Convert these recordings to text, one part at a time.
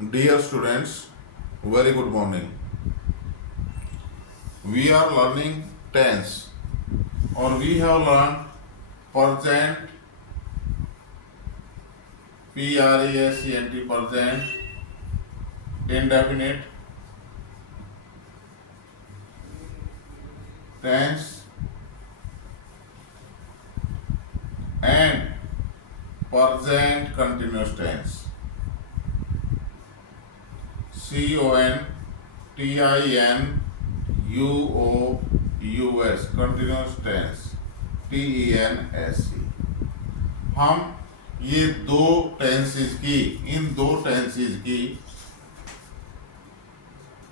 Dear students, very good morning. We are learning tense, or we have learned present, present, present, indefinite, tense, and present continuous tense. CONTINUOUS continuous tense, TENSE. हम ये दो tenses की इन दो tenses की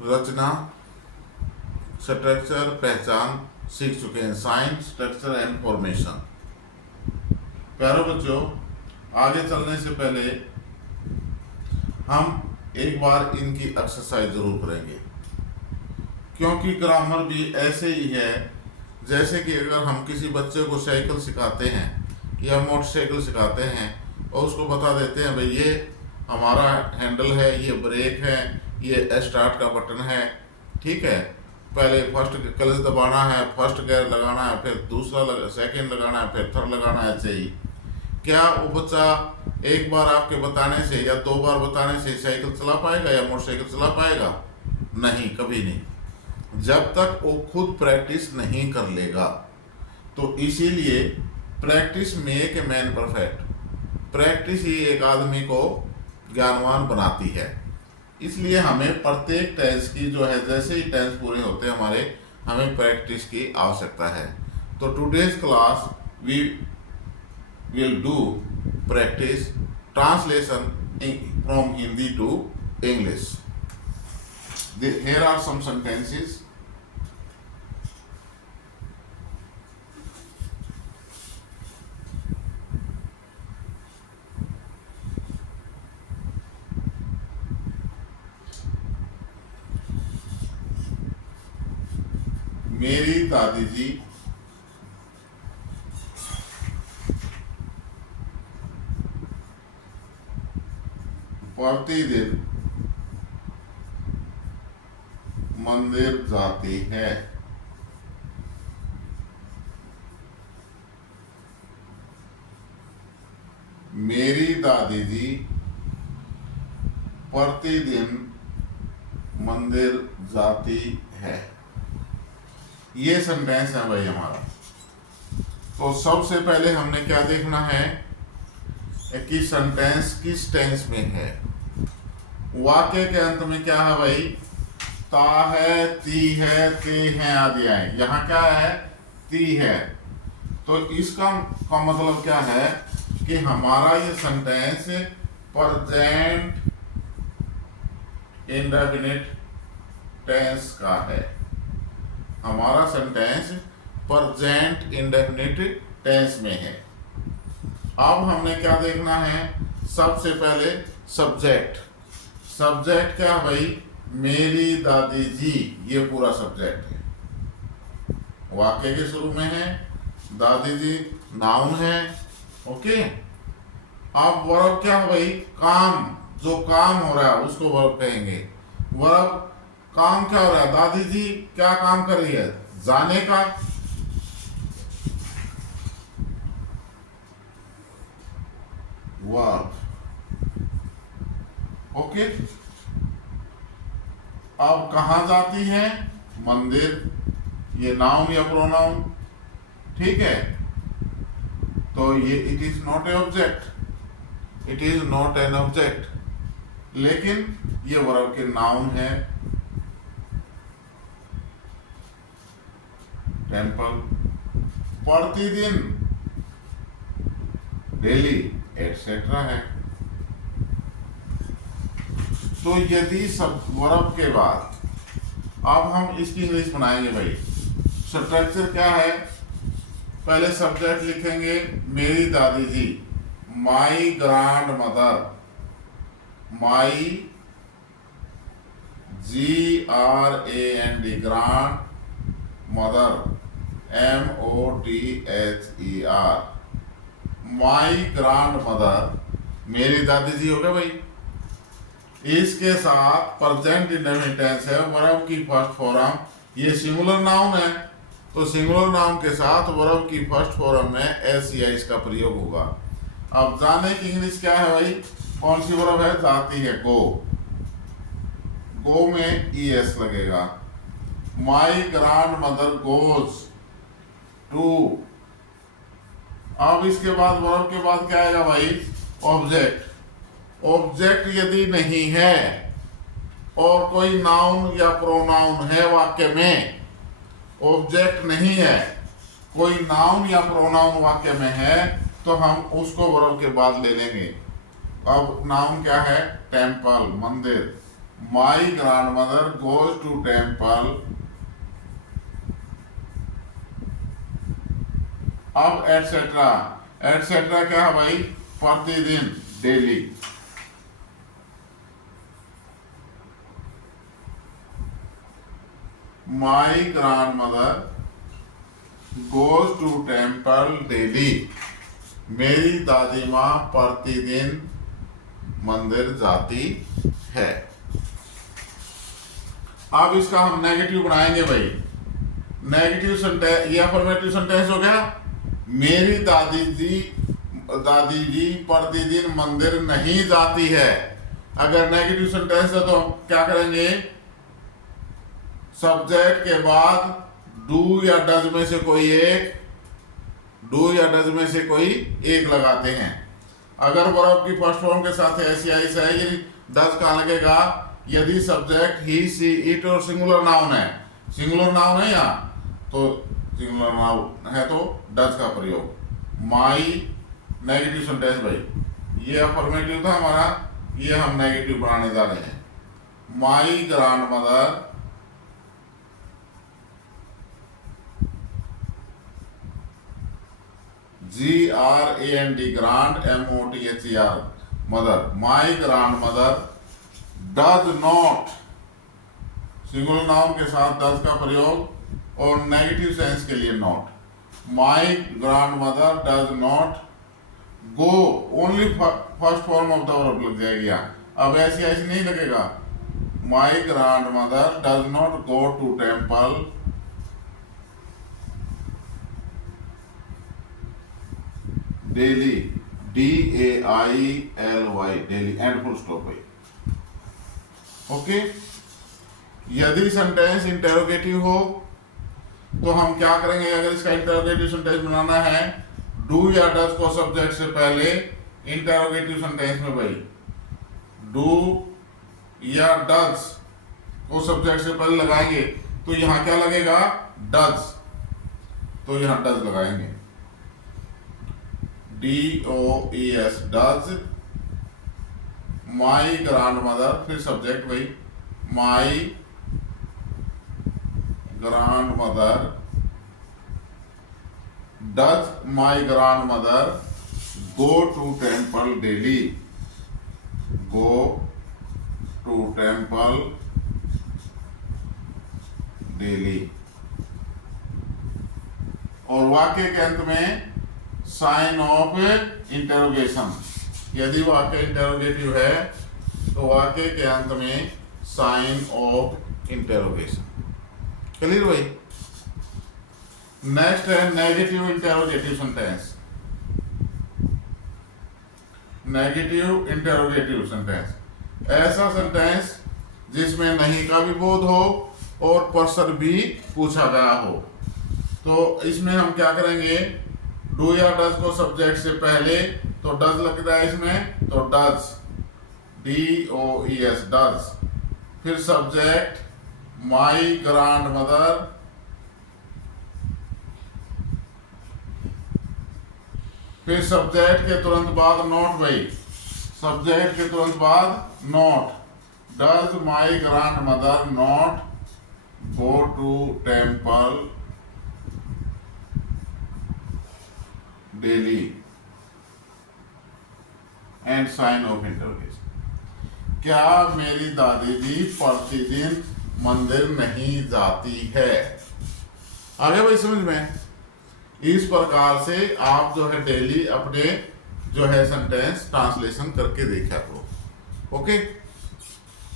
रचना structure पहचान सीख चुके हैं। Sign structure and formation. प्यारे बच्चों, आगे चलने से पहले हम एक बार इनकी एक्सरसाइज जरूर करेंगे, क्योंकि ग्रामर भी ऐसे ही है जैसे कि अगर हम किसी बच्चे को साइकिल सिखाते हैं या मोटरसाइकिल सिखाते हैं और उसको बता देते हैं भाई ये हमारा हैंडल है, ये ब्रेक है, ये स्टार्ट का बटन है, ठीक है, पहले फर्स्ट क्लच दबाना है, फर्स्ट गियर लगाना है, फिर दूसरा सेकंड लगाना है, फिर थर्ड लगाना है। ऐसे ही क्या वो बच्चा एक बार आपके बताने से या दो बार बताने से साइकिल चला पाएगा या मोटरसाइकिल चला पाएगा? नहीं, कभी नहीं, जब तक वो खुद प्रैक्टिस नहीं कर लेगा। तो इसीलिए practice make a man perfect. Practice ही एक आदमी को ज्ञानवान बनाती है। इसलिए हमें प्रत्येक टेंस की जो है, जैसे ही टेंस पूरे होते हैं हमारे, हमें प्रैक्टिस की आवश्यकता है। तो today's class we will do practice translation from Hindi to English. Here are some sentences. मेरी दादी जी प्रतिदिन मंदिर जाती है। मेरी दादी जी प्रतिदिन मंदिर जाती है। ये सेंटेंस है भाई हमारा। तो सबसे पहले हमने क्या देखना है कि सेंटेंस किस टेंस में है। वाक्य के अंत में क्या है भाई? ता है, ती है, ते हैं आदि आए। यहाँ क्या है? ती है। तो इसका मतलब क्या है कि हमारा ये सेंटेंस प्रेजेंट इंडेफिनिट टेंस का है। हमारा सेंटेंस प्रेजेंट इंडेफिनिट टेंस में है। अब हमने क्या देखना है? सबसे पहले सब्जेक्ट। सब्जेक्ट क्या भाई? मेरी दादी जी, ये पूरा सब्जेक्ट है। वाक्य के शुरू में है, दादी जी नाउन है, ओके। अब वर्ब क्या है भाई? काम, जो काम हो रहा है उसको वर्ब कहेंगे। वर्ब काम क्या हो रहा है? दादी जी क्या काम कर रही है? जाने का। Verb, okay. अब कहां जाती है? मंदिर। ये नाउन या प्रोनाउन, ठीक है। तो ये it is not a object, it is not an object, लेकिन ये वर्ब के नाउन है। टेम्पल, प्रतिदिन, डेली, एटसेट्रा है। तो यदि सब वर्ब के बाद अब हम इसकी इंग्लिश बनाएंगे भाई। स्ट्रक्चर क्या है? पहले सब्जेक्ट लिखेंगे मेरी दादी जी, my grandmother, my GRAND grandmother, MOTHER, my grandmother, मेरी दादी जी हो गया भाई। इसके साथ प्रेजेंट इंडेफिनिट टेंस है, वर्ब की फर्स्ट फॉर्म, ये सिंगुलर नाउन है, तो सिंगुलर नाउन के साथ वर्ब की फर्स्ट फॉर्म में एस या इसका प्रयोग होगा। अब जाने की इंग्लिश क्या है भाई, कौन सी वर्ब है, जाती है गो, गो में ई एस लगेगा। My grand mother goes to, अब इसके बाद वर्ब के बाद क्या आएगा भाई, ऑब्जेक्ट। ऑब्जेक्ट यदि नहीं है और कोई नाउन या प्रोनाउन है वाक्य में, ऑब्जेक्ट नहीं है, कोई नाउन या प्रोनाउन वाक्य में है, तो हम उसको वर्ब के बाद ले लेंगे। अब नाउन क्या है, टेम्पल, मंदिर। My grandmother goes to temple. अब एटसेट्रा, एटसेट्रा क्या है भाई, प्रतिदिन, daily. My grandmother goes to temple daily, मेरी दादी माँ प्रतिदिन मंदिर जाती है। अब इसका हम नेगेटिव बनाएंगे भाई, नेगेटिव सेंटेंस, ये अफर्मेटिव सेंटेंस हो गया, मेरी दादी जी प्रतिदिन मंदिर नहीं जाती है। अगर नेगेटिव सेंटेंस है तो क्या करेंगे, सब्जेक्ट के बाद डू या डज में से कोई एक, डू या डज में से कोई एक लगाते हैं। अगर वर्ब की फर्स्ट फॉर्म के साथ ऐसी आइस आएगी, डज कहाँ लगेगा, यदि सब्जेक्ट ही सी इट और सिंगुलर नाउन है, सिंगुलर नाउन है यहाँ, तो सिंगुलर नाउन है तो डज का प्रयोग। माई नेगेटिव सेंटेंस भाई, ये अफर्मेटिव था हमारा, ये हम नेगेटिव बनाने जा रहे हैं। My grand mother GRAND, grand, MOTHER, mother, my grandmother does not, singular noun के साथ डज का प्रयोग और नेगेटिव सेंस के लिए not. My grandmother does not go, only first form of the verb लग जाएगी यहाँ, अब ऐसी ऐसी नहीं लगेगा। My grandmother does not go to temple daily, DAILY, daily, and full stop भाई। ओके, यदि सेंटेंस इंटेरोगेटिव हो तो हम क्या करेंगे, अगर इसका इंटेरोगेटिव सेंटेंस बनाना है, डू या डज को सब्जेक्ट से पहले इंटेरोगेटिव सेंटेंस में भाई, डू या डज को सब्जेक्ट से पहले लगाएंगे, तो यहां क्या लगेगा, डज, तो यहां डज लगाएंगे, DOES, does. My grandmother, फिर सब्जेक्ट भाई, my grandmother does my grandmother go to temple daily, go to temple daily. और वाक्य के अंत में साइन ऑफ इंटेरोगेशन, यदि वाक्य इंटेरोगेटिव है तो वाक्य के अंत में साइन ऑफ इंटेरोगेशन। क्लियर भाई। नेक्स्ट है negative interrogative sentence, negative interrogative sentence, ऐसा सेंटेंस जिसमें नहीं का भी बोध हो और पर्सन भी पूछा गया हो। तो इसमें हम क्या करेंगे, डू या डज को सब्जेक्ट से पहले, तो डज लग रहा है इसमें, तो डज, DOES, डज। फिर सब्जेक्ट माई ग्रैंड मदर, फिर सब्जेक्ट के तुरंत बाद नॉट भाई, सब्जेक्ट के तुरंत बाद not, does my grandmother not go to temple daily, and sign of interrogation. क्या मेरी दादी जी प्रतिदिन मंदिर नहीं जाती है। आगे भाई समझ में। इस प्रकार से आप जो है डेली अपने जो है सेंटेंस ट्रांसलेशन करके देखा करो। ओके।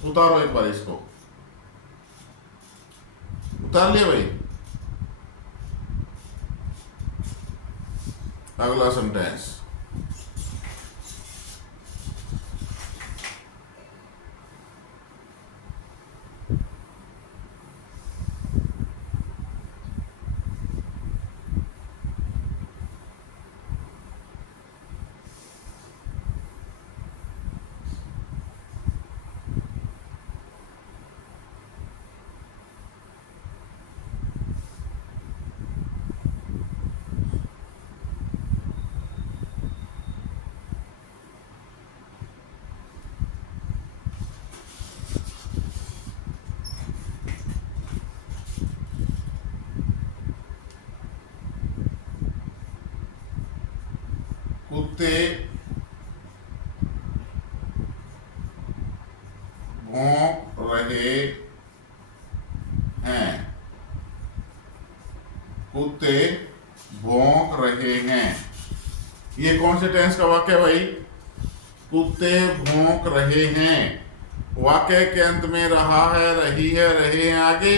उतारो एक बार इसको, उतार लिया भाई। अगला सेंटेंस, कुत्ते भौंक रहे हैं। कुत्ते भौंक रहे हैं। ये कौन से टेंस का वाक्य है भाई? कुत्ते भौंक रहे हैं। वाक्य के अंत में रहा है, रही है, रहे हैं आगे,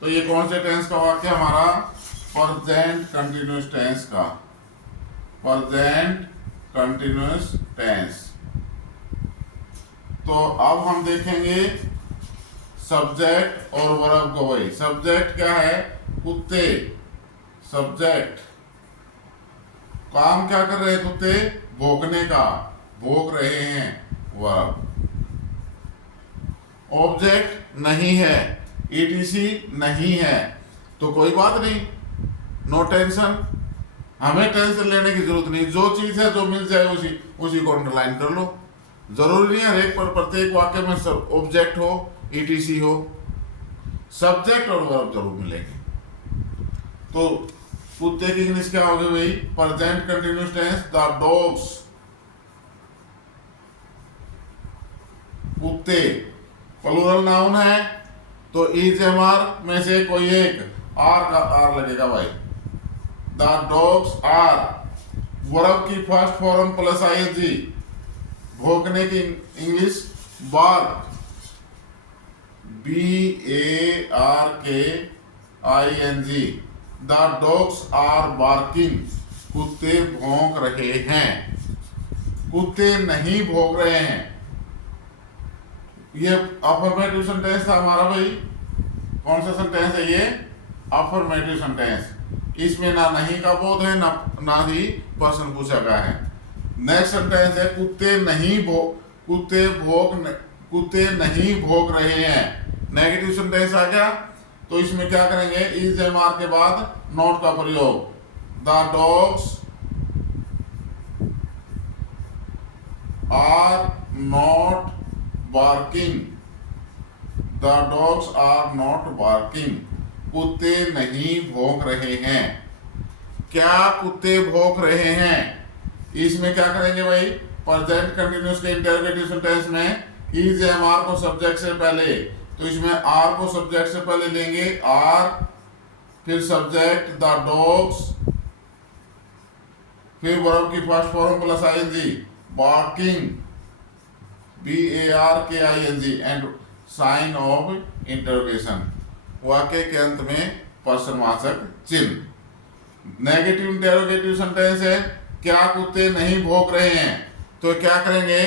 तो ये कौन से टेंस का वाक्य हमारा? प्रेजेंट कंटिन्यूअस टेंस का, प्रेजेंट कंटिन्यूअस टेंस। तो अब हम देखेंगे सब्जेक्ट और वर्ब को। भाई सब्जेक्ट क्या है? कुत्ते। सब्जेक्ट काम क्या कर रहे हैं? कुत्ते भौंकने का, भौंक रहे हैं। वर्ब ऑब्जेक्ट नहीं है, ईटीसी नहीं है, तो कोई बात नहीं, नो टेंशन, हमें टेंशन लेने की जरूरत नहीं। जो चीज है जो मिल जाए उसी को अंडरलाइन कर लो। जरूरी नहीं है हर एक पर प्रत्येक वाक्य में ऑब्जेक्ट हो, ईटीसी हो। सब्जेक्ट और वर्ब जरूर मिलेंगे। तो कुत्ते की इंग्लिश क्या होगी भाई? Present continuous tense, the dogs. कुत्ते प्लूरल नाउन है तो इज एम आर में से कोई एक, आर का आर लगेगा भाई। The dogs are. वर्ब की फर्स्ट फॉर्म प्लस आईएनजी। भौंकने की English bark, BARKING। The dogs are barking. कुत्ते भौंक रहे हैं। कुत्ते नहीं भौंक रहे हैं। ये अफर्मेटिव सेंटेंस था हमारा भाई। कौन सा सेंटेंस है ये? Affirmative sentence. इसमें ना नहीं का बोध है, ना ही प्रश्न पूछा गया है। नेक्स्ट सेंटेंस है कुत्ते नहीं भौंक रहे हैं। नेगेटिव सेंटेंस आ गया, तो इसमें क्या करेंगे? इज एम आर के बाद नॉट का प्रयोग। The dogs are not barking. The dogs are not barking. कुत्ते नहीं भौंक रहे हैं। क्या कुत्ते भौंक रहे हैं? इसमें क्या करेंगे भाई? प्रेजेंट कंटिन्यूअस के इंटरोगेटिव सेंटेंस में इज एम आर को सब्जेक्ट से पहले, तो इसमें आर को सब्जेक्ट से पहले लेंगे, आर, फिर सब्जेक्ट द डॉग्स, फिर वर्ब की first form plus ING, barking, BARKING, and sign of interrogation. वाक्य के अंत में प्रश्नवाचक चिन्ह। नेगेटिव इंटरोगेटिव सेंटेंस है क्या कुत्ते नहीं भौंक रहे हैं, तो क्या करेंगे?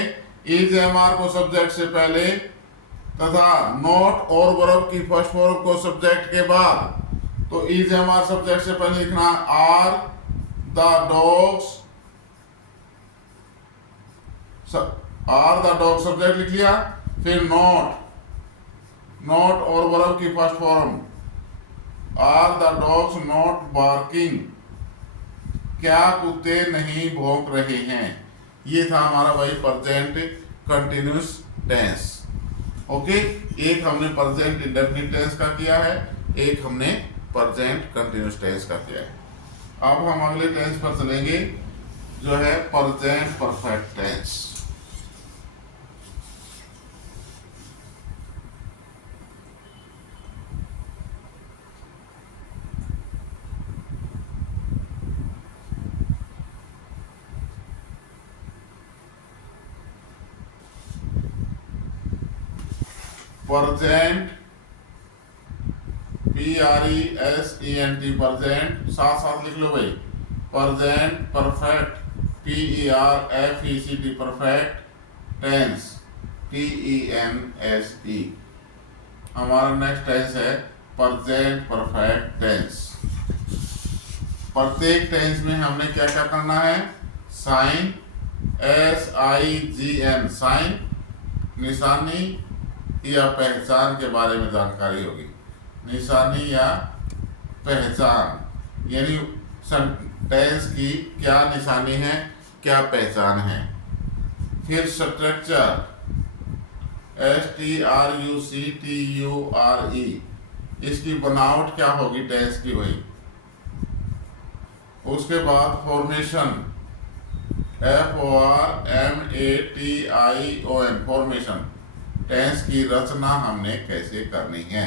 इज एम आर को सब्जेक्ट से पहले तथा नॉट और वर्ब की फर्स्ट फॉर्म को सब्जेक्ट के बाद, तो इज एम आर सब्जेक्ट से पहले लिखना are the dogs, are the dog subject लिख लिया, फिर नॉट और वर्ब की first form, are the dogs not barking. क्या कुत्ते नहीं भौंक रहे हैं। ये था हमारा भाई प्रेजेंट कंटिन्यूअस टेंस। ओके, एक हमने प्रेजेंट इंडेफिनिट टेंस का किया है, एक हमने प्रेजेंट कंटिन्यूअस टेंस का किया है। अब हम अगले टेंस पर चलेंगे जो है present perfect tense. Present, PRESENT, present, साथ साथ लिख लो भाई, present perfect, PERFECT, perfect tense, TENSE। हमारा नेक्स्ट टेंस है प्रेजेंट परफेक्ट टेंस। प्रत्येक टेंस में हमने क्या क्या करना है, साइन, SIGN, साइन निशानी या पहचान के बारे में जानकारी होगी। निशानी या पहचान यानी टेंस की क्या निशानी है, क्या पहचान है। फिर स्ट्रक्चर, STRUCTURE, इसकी बनावट क्या होगी टेंस की वही। उसके बाद फॉर्मेशन, FORMATION, फॉर्मेशन, टेंस की रचना हमने कैसे करनी है।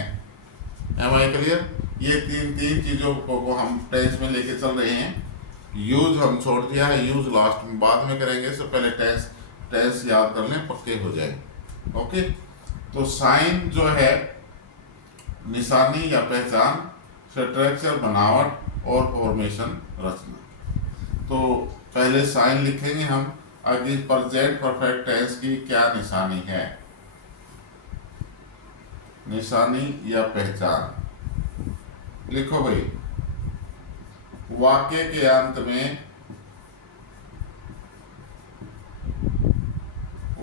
Am I clear. ये तीन चीजों को हम टेंस में लेके चल रहे हैं। यूज हम छोड़ दिया है, यूज लास्ट में बाद में करेंगे, इससे पहले टेंस याद कर लें, पक्के हो जाए। ओके, तो साइन जो है निशानी या पहचान, स्ट्रक्चर बनावट और फॉर्मेशन रचना। तो पहले साइन लिखेंगे हम, आगे प्रेजेंट परफेक्ट टेंस की क्या निशानी है, निशानी या पहचान लिखो भाई। वाक्य के अंत में,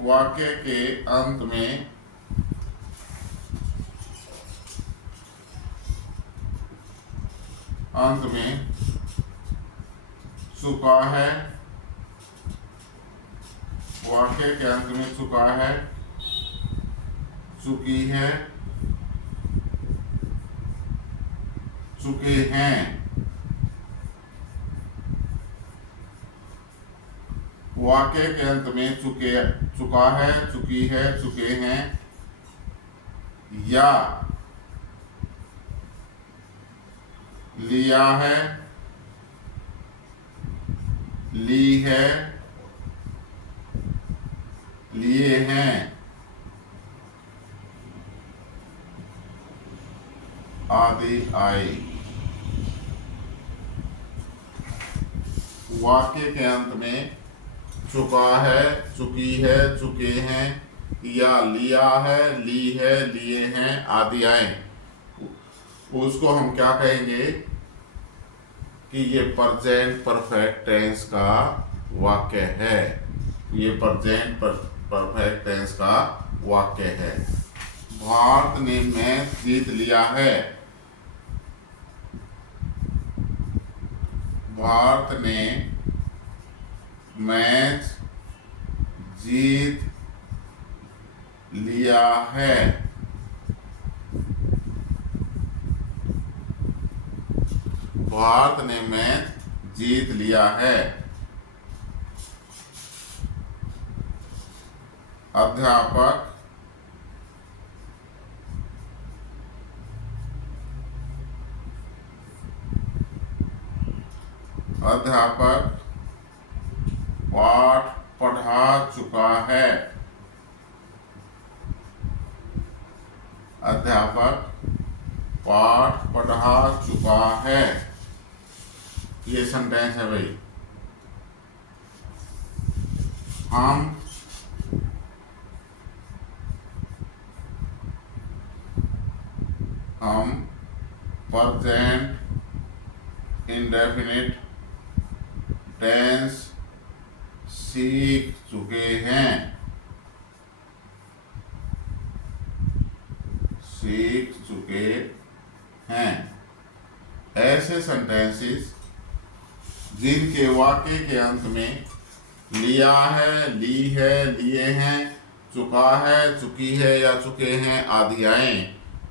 वाक्य के अंत में चुका है, वाक्य के अंत में चुका है, चुकी है, चुके हैं, वाक्य के अंत में चुका है, चुकी है, चुके हैं, या लिया है, ली है, लिए हैं, आदि आई। वाक्य के अंत में चुका है, चुकी है, चुके हैं, या लिया है, ली है, लिए हैं, आदि आए, उसको हम क्या कहेंगे कि ये प्रेजेंट परफेक्ट टेंस का वाक्य है। ये प्रेजेंट परफेक्ट टेंस का वाक्य है। भारत ने मैच जीत लिया है, भारत ने मैच जीत लिया है, भारत ने मैच जीत लिया है। अध्यापक, अध्यापक पाठ पढ़ा चुका है, अध्यापक पाठ पढ़ा चुका है। ये सेंटेंस है भाई। हम प्रेजेंट इंडेफिनिट टेंस सीख चुके हैं, सीख चुके हैं। ऐसे सेंटेंसेस जिनके वाक्य के अंत में लिया है, ली है, लिए हैं, चुका है, चुकी है या चुके हैं आदि आए,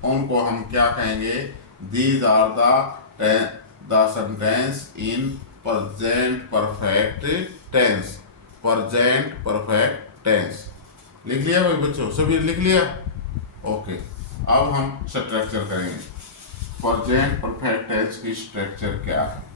उनको हम क्या कहेंगे, these are the sentence in present perfect tense, present perfect tense. लिख लिया भाई बच्चों, सभी लिख लिया। ओके, अब हम स्ट्रक्चर करेंगे। प्रेजेंट परफेक्ट टेंस की स्ट्रक्चर क्या है।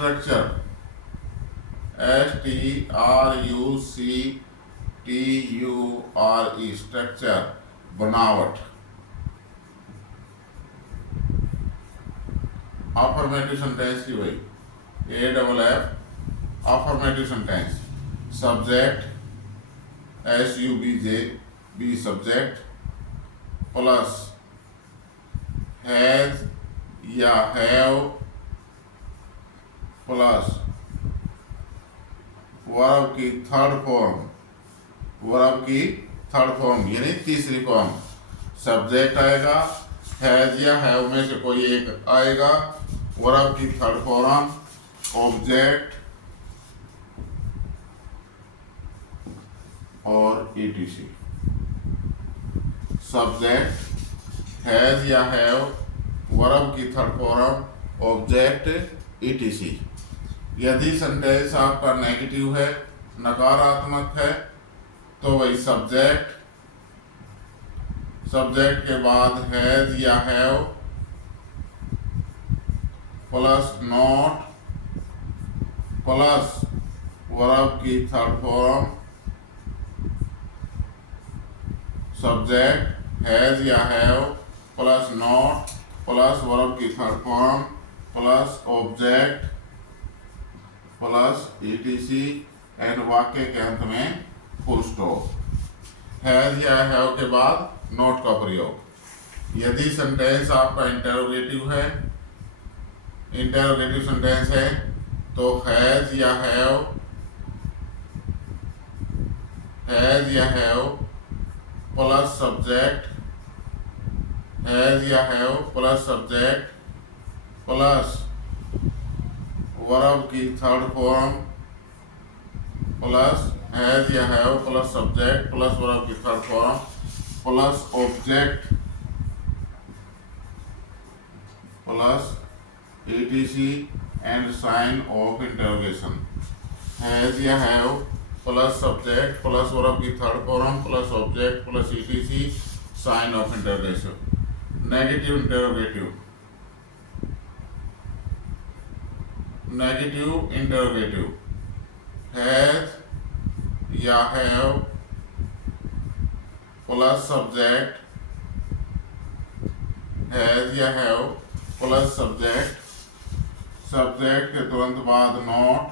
स्ट्रक्चर, STRUCTURE, स्ट्रक्चर, बनावट। अफर्मेटिव सेंटेंस की वही AFF, affirmative sentence. Subject SUBJECT subject plus has या हैव प्लस वर्ब की थर्ड फॉर्म यानी तीसरी फॉर्म। सब्जेक्ट आएगा, हैज या हैव में से कोई एक आएगा, वर्ब की थर्ड फॉर्म, ऑब्जेक्ट और ETC। सब्जेक्ट, हैज या हैव, वर्ब की थर्ड फॉर्म, ऑब्जेक्ट, ETC। यदि सेंटेंस आपका नेगेटिव है, नकारात्मक है, तो वही सब्जेक्ट के बाद हैज या have plus not plus verb की थर्ड फॉर्म, सब्जेक्ट हैज या have plus not plus verb की third form plus object plus ETC and वाक्य के अंत में फुल स्टॉप। हैज या हैव के बाद नॉट का प्रयोग। यदि सेंटेंस आपका इंटेरोगेटिव सेंटेंस है तो हैज या हैव प्लस सब्जेक्ट, हैज या have plus subject plus verb की थर्ड फॉर्म प्लस हैज या have plus subject plus verb की third form plus object plus ETC and sign of interrogation. Has या have plus subject plus verb की third form plus object plus ETC sign of interrogation. Negative interrogative, has या have plus subject, has या have plus subject के तुरंत बाद not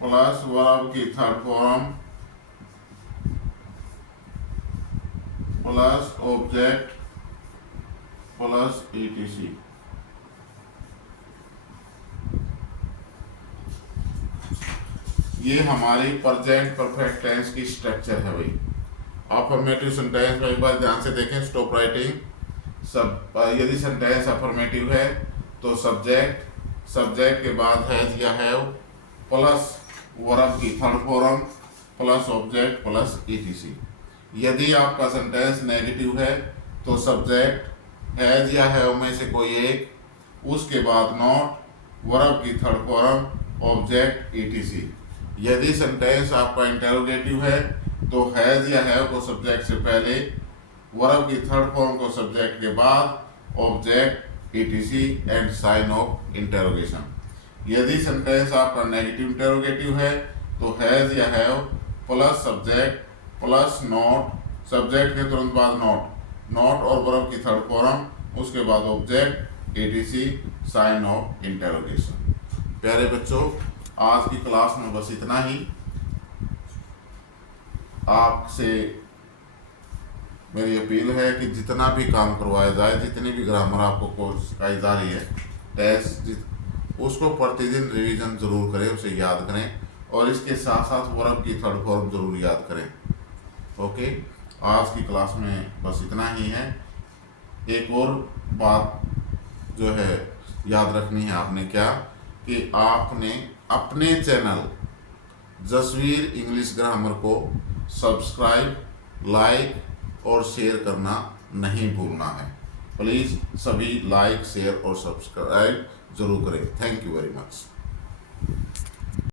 plus verb की third form plus object plus ETC। ये हमारी present perfect tense की structure है भाई। अफर्मेटिव सेंटेंस में एक बार ध्यान से देखें, स्टॉप राइटिंग। यदि सेंटेंस अफर्मेटिव है तो सब्जेक्ट के बाद हैज या हैव प्लस वर्ब की third form plus object plus ETC। यदि आपका सेंटेंस नेगेटिव है तो सब्जेक्ट हैज या हैव में से कोई एक, उसके बाद नॉट, वर्ब की थर्ड फॉर्म, ऑब्जेक्ट ETC। यदि सेंटेंस आपका इंटेरोगेटिव है तो हैज या हैव को सब्जेक्ट से पहले, वर्ब की थर्ड फॉर्म को सब्जेक्ट के बाद, object ETC and sign of interrogation. यदि सेंटेंस आपका नेगेटिव इंटेरोगेटिव है तो हैज या have plus subject plus not, subject के तुरंत बाद नॉट और वर्ब की थर्ड फॉर्म, उसके बाद object ETC sign of interrogation. प्यारे बच्चों, आज की क्लास में बस इतना ही। आपसे मेरी अपील है कि जितना भी काम करवाया जाए, जितनी भी ग्रामर आपको कोर्स सिखाई जा रही है, टेस्ट उसको प्रतिदिन रिवीजन जरूर करें, उसे याद करें और इसके साथ साथ वर्ब की थर्ड फॉर्म जरूर याद करें। ओके, आज की क्लास में बस इतना ही है। एक और बात जो है याद रखनी है आपने, क्या कि आपने अपने चैनल जसवीर इंग्लिश ग्रामर को सब्सक्राइब, लाइक और शेयर करना नहीं भूलना है। प्लीज़ सभी लाइक, शेयर और सब्सक्राइब जरूर करें। Thank you very much.